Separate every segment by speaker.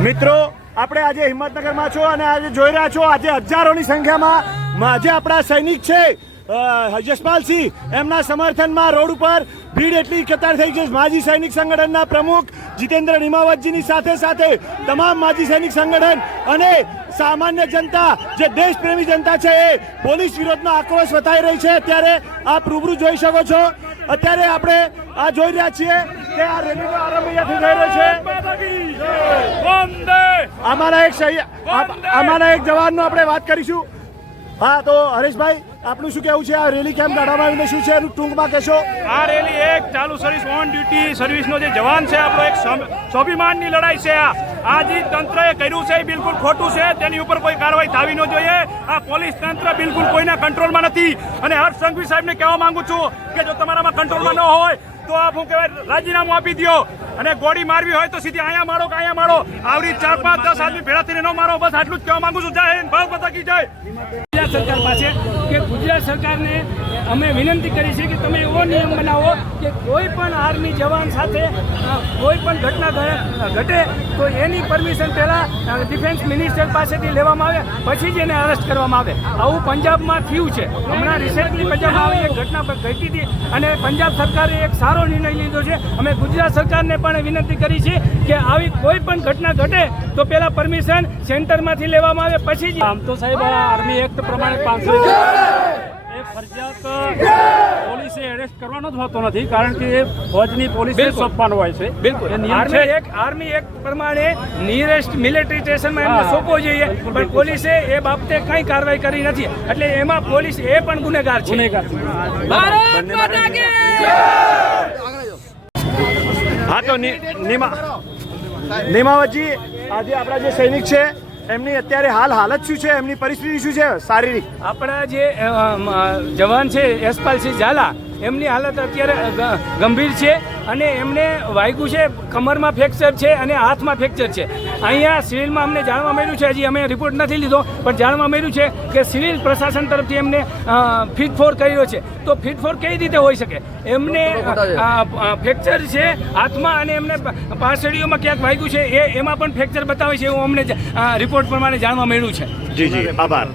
Speaker 1: મિત્રો, આપણે આજે હિંમતનગરમાં છો અને આજે જોઈ રહ્યા છો, આજે હજારોની સંખ્યામાં આજે આપણા સૈનિક છે. યશપાલસિંહ એમના સમર્થનમાં રોડ ઉપર ભીડ એટલી કતાર થઈ છે. માજી સૈનિક સંગઠનના પ્રમુખ જીતેન્દ્ર નિમાવતજીની સાથે સાથે તમામ માજી સૈનિક સંગઠન અને સામાન્ય જનતા જે દેશપ્રેમી જનતા છે એ પોલીસ વિરોધનો આક્રોશ વતાઈ રહી છે. ત્યારે આપ રૂબરૂ જોઈ શકો છો. અત્યારે આપણે આ જોઈ રહ્યા છીએ કે આ રેલીનો આરંભ અહીંયાથી થઈ રહ્યો છે. અમારા એક અમારા એક જવાનનો આપણે વાત કરીશું. હા તો હરેશભાઈ આપનું શું કેવું છે? આ રેલી કેમ કાઢવામાં આવીને શું છે? એનું ટૂંકમાં કહેશો.
Speaker 2: આ રેલી એક ચાલુ સર્વિસ ઓન ડ્યુટી સર્વિસનો જે જવાન છે આપણો એક સ્વ- સ્વાભિમાનની લડાઈ છે આ. આ જે તંત્રએ કર્યું છે એ બિલકુલ ખોટું છે. તેની ઉપર કોઈ કાર્યવાહી થવી ન જોઈએ. આ પોલીસ તંત્ર બિલકુલ કોઈના કંટ્રોલમાં નથી. અને હર્ષ સંઘવી સાહેબને કહેવા માંગુ છું કે જો તમારામાં કંટ્રોલમાં ન હોય તો આપ હું કહેવાય રાજીનામું આપી દો અને ગોળી મારવી હોય તો સીધી અહીંયા મારો કે અહીંયા મારો. આવરી ચાર પાંચ દસ આદમી ભેળા થઈને ન મારો. બસ આટલું જ કહેવા માંગુ છું. જય હિન્દ. ભારત માતા કી જય.
Speaker 3: સરકાર પાસે કે ગુજરાત સરકારને અમે વિનંતી કરી છે કે તમે એવો નિયમ બનાવો કે કોઈ પણ આર્મી જવાન સાથે કોઈ પણ ઘટના ઘટે તો એની પરમિશન પહેલાં ડિફેન્સ મિનિસ્ટર પાસેથી લેવામાં આવે, પછી જ એને અરેસ્ટ કરવામાં આવે. આવું પંજાબમાં થયું છે. હમણાં રિસેન્ટલી પંજાબમાં આવી એક ઘટના ઘટી હતી અને પંજાબ સરકારે એક સારો નિર્ણય લીધો છે. અમે ગુજરાત સરકારને પણ વિનંતી કરી છે કે આવી કોઈ પણ ઘટના ઘટે તો પહેલાં પરમિશન સેન્ટરમાંથી લેવામાં આવે, પછી જ
Speaker 4: આમ તો સાહેબ આર્મી એક્ટ પ્રમાણે પાંચસો ફરજિયાત પોલીસે એરેસ્ટ કરવાનો જ હોતો નથી કારણ કે એ ફોજની પોલીસે
Speaker 3: બિલકુલ.
Speaker 4: સોંપવાનો હોય છે.
Speaker 3: બિલકુલ. આર્મી
Speaker 4: છે
Speaker 3: એક આર્મી એક પ્રમાણે નિયરેસ્ટ મિલિટરી સ્ટેશનમાં એમને સોંપવો જોઈએ. પણ પોલીસે એ બાબતે કંઈ કાર્યવાહી કરી નથી. એટલે એમાં પોલીસ એ પણ ગુનેગાર છે.
Speaker 4: ગુનેગાર
Speaker 1: હા તો નિમા નિમાવતજી આજે આપણા જે સૈનિક છે એમની અત્યારે હાલ હાલત શું છે? એમની પરિસ્થિતિ શું છે? શારીરિક?
Speaker 3: આપણા જે જવાન છે યશપાલસિંહ ઝાલા, એમની હાલત અત્યારે ગંભીર છે અને એમને વાગ્યું છે, કમરમાં ફ્રેક્ચર છે અને હાથમાં ફ્રેક્ચર છે. અહીંયા સિવિલમાં અમને જાણવા મળ્યું છે હજી અમે રિપોર્ટ નથી લીધો પણ જાણવા મળ્યું છે કે સિવિલ પ્રશાસન તરફથી એમને ફિટ ફોર કર્યો છે. તો ફીટ ફોર કઈ રીતે હોઈ શકે? એમને ફ્રેક્ચર છે હાથમાં અને એમને પાસળીઓમાં ક્યાંક વાગ્યું છે એ એમાં પણ ફ્રેક્ચર બતાવે છે એવું અમને રિપોર્ટ પ્રમાણે જાણવા મળ્યું છે.
Speaker 1: જી જી આભાર.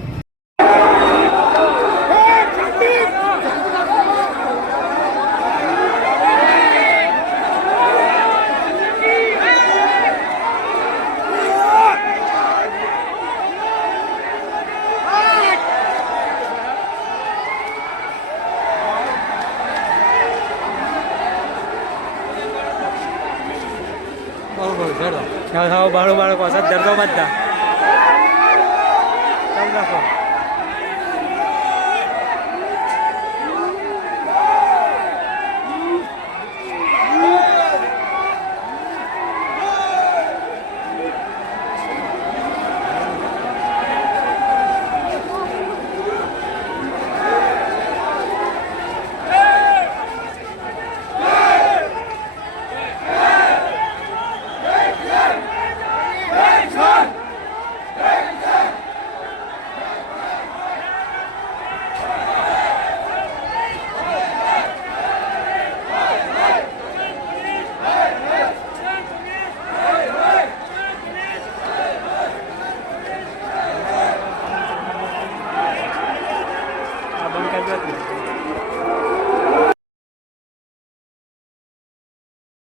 Speaker 5: બાળો બાળકો સદ દર્દો બધા રાખો આ બંધ કરી દો.